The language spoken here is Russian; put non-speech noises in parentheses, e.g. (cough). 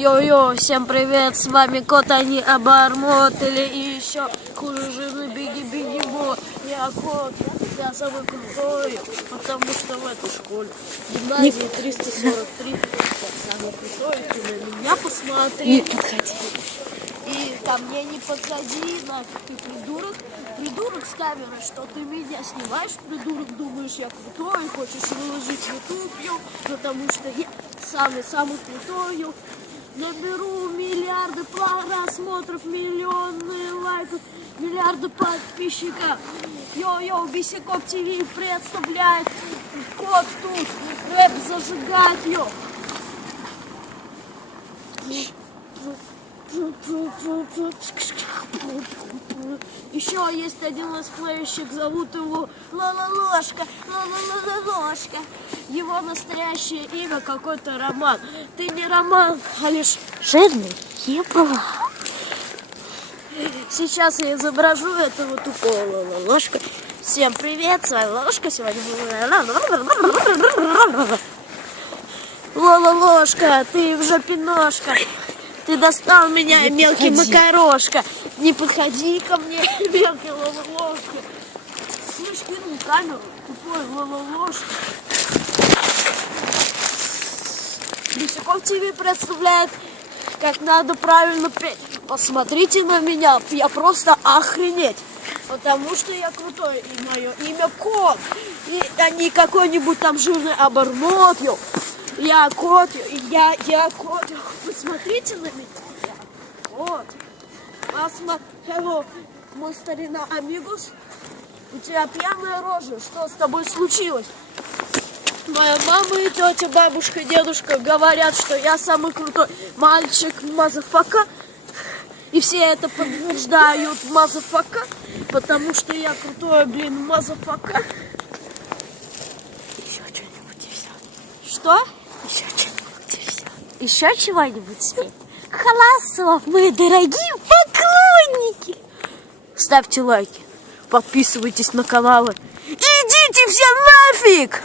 Йо-йо, всем привет, с вами Кот, они обормотали и еще хуже жены беги беги бо Я кот, я самый крутой, потому что в этой школе гимназии 343 я самый крутой, ты на меня посмотри. Не подходи. И ко мне не подходи, нафиг ты придурок. Придурок с камерой, что ты меня снимаешь, придурок, думаешь, я крутой, хочешь выложить в YouTube, потому что я самый-самый крутой. Наберу миллиарды просмотров, миллионы лайков, миллиарды подписчиков. Йо-йо, Бисикоп ТВ представляет кот тут, рэп зажигать, йо. Еще есть один летсплейщик, зовут его Лала-Ложка, Лала-Ложка. Его настоящее имя какой-то Роман. Ты не Роман, а лишь Жирный ебала. Сейчас я изображу этого тупого Лала-Ложка. Всем привет, с вами Ложка. Сегодня Лола-ложка, ты в жопе ножка. Ты достал меня, Не мелкий подходи. макарошка. Не подходи ко мне, (laughs) мелкий лола-ложка. Слышь, кинул камеру, тупой лола-ложка. Бесяков ТВ представляет, как надо правильно петь. Посмотрите на меня, я просто охренеть. Потому что я крутой, и мое имя Кот. И а не какой-нибудь там жирный обормот, ё. Я кот, я, я кот. Посмотрите на меня. Я кот. Посмотри, мой старина Амигус. У тебя пьяная рожа. Что с тобой случилось? Моя мама и тетя, бабушка, дедушка говорят, что я самый крутой мальчик мазафака. И все это подтверждают мазафака, потому что я крутой, блин, мазафака. Еще что-нибудь и все. Что? Еще все. Еще чего-нибудь? Холосов, мои дорогие поклонники. Ставьте лайки, подписывайтесь на каналы. Идите все нафиг!